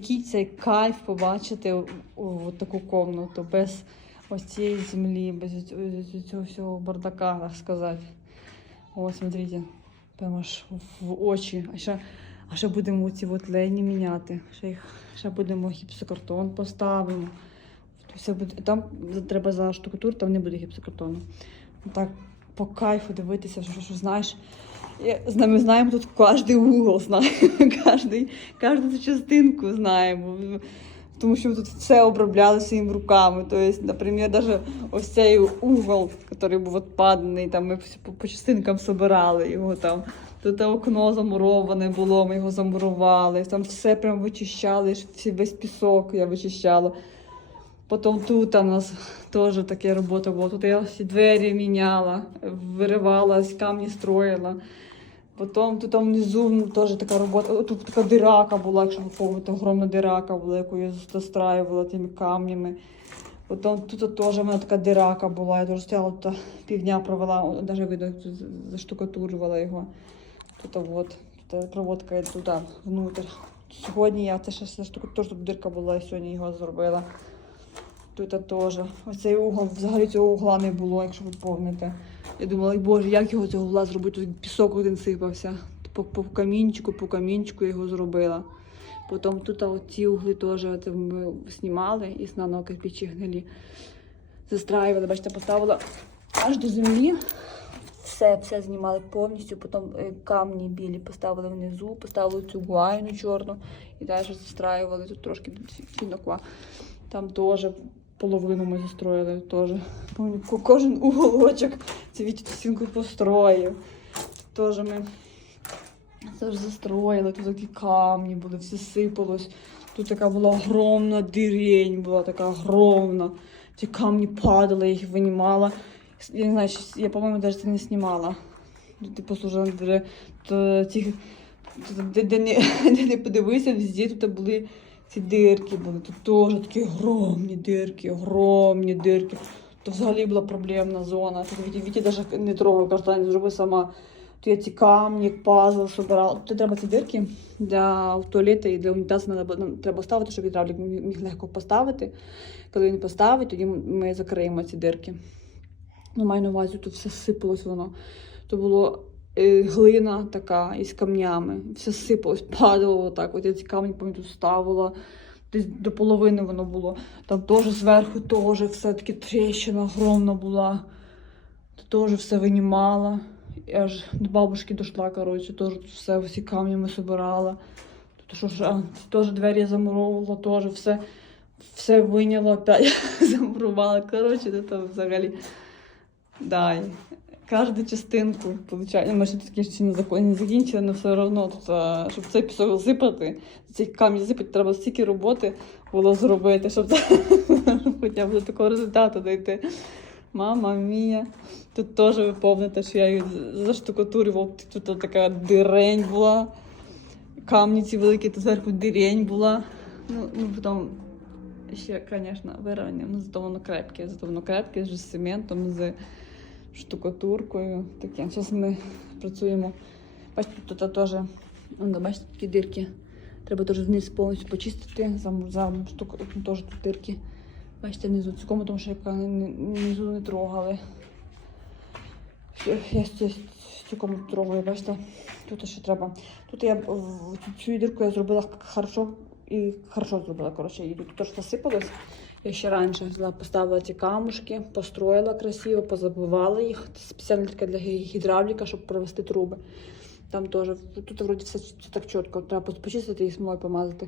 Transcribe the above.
Який цей кайф побачити у, у таку комнату без ось цієї землі, без цього всього бардака, так сказати. О, смотрите, прямо аж в очі. А ще, а ще будемо ці от лені міняти. Ще, їх, ще будемо гіпсокартон поставимо. Все буде, там треба за штукатур, там не буде гіпсокартону. Так по кайфу дивитися, що, що знаєш. З знаємо тут кожний угол, знаємо, кожний, кожну частинку знаємо. Тому що ми тут все обробляли своїми руками. Тобто, наприклад, навіть ось цей угол, який був відпаданий, там ми по, по частинкам собирали його там. Тут окно замуроване було, ми його замурували, там все прям вичищали, весь пісок я вичищала. Потім тут у нас теж така робота була. Тут я всі двері міняла, виривала, з камні строїла. Потім тут там внизу теж така робота. Тут така дирака була, якщо ви пам'ятаєте, огромна дирака була, яку я застраювала тими камнями. Потім тут теж в мене така дирака була. Я теж стояла тут півдня провела, навіть видно, заштукатурювала його. Тут от, тут проводка йде туди, внутрь. Сьогодні я це ще заштукатур, тут дирка була, і сьогодні його зробила. Тут теж. Оцей угол, взагалі цього угла не було, якщо ви пам'ятаєте. Я думала, боже, як його цього угла зробити? Тут пісок один сипався. По, по камінчику, по камінчику його зробила. Потім тут ці угли теж ми знімали і нано кирпичі гнилі. Застраювали, бачите, поставила аж до землі. Все, все знімали повністю, потім е, камні білі поставили внизу, поставили цю гуайну чорну і далі застраювали. Тут трошки фіноква. Там теж половину ми застроїли. Теж. Кожен уголочок це від стінку построїв. Теж ми теж застроїли, тут такі камні були, все сипалось. Тут така була огромна дирень, була така огромна. Ті камні падали, їх винімала. Я не знаю, я, по-моєму, навіть це не знімала. Ти послужила де, ці, де, де, де не подивися, везде тут були ці дирки були. Тут теж такі огромні дирки, огромні дирки. То взагалі була проблемна зона. Віті, навіть не трогав картон, зробив сама. Тут я ці камні, пазл собирала. Тут треба ці дирки для туалету і для унітазу треба, ну, треба ставити, щоб гідравлік міг легко поставити. Коли він поставить, тоді ми закриємо ці дирки. Ну, маю на увазі, тут все сипалось воно. То було глина така із камнями. Все сипалось, падало отак. От я ці камні пам'ятаю, ставила. Десь до половини воно було. Там теж зверху теж все таки тріщина огромна була. Теж все винімала. І аж до бабушки дійшла, коротше, теж все всі камні ми собирала. Тут що ж, теж двері замуровувала, теж все, все виняла, опять замурувала. Коротше, це взагалі. Да, кожну частинку, виходить. Ми ще такі ще не закінчили, але все одно, тут, щоб цей пісок зипати, цей камінь зипати, треба стільки роботи було зробити, щоб хоча б до такого результату дійти. Мама мія. Тут теж ви що я її заштукатурював. Тут така дирень була. Камні ці великі, тут зверху дирень була. Ну, ну потім ще, звісно, вирівняно, ну, зато воно крепке, зато воно крепке з цементом, з штукатуркою. Таке. Зараз ми працюємо. Бачите, тут теж, бачите, такі дирки. Треба теж вниз повністю почистити, за, за штук, теж тут дирки. Бачите, внизу цькому, тому що яка внизу не трогали. Я з трогаю, бачите, тут ще треба. Тут я цю дірку я зробила хорошо і хорошо зробила, коротше, і тут теж насипалось. Я ще раніше поставила ці камушки, построїла красиво, позабивала їх. Спеціально таке для гі- гідравліка, щоб провести труби. Там теж, тут вроді все, все так чітко. Треба почистити і смолою помазати.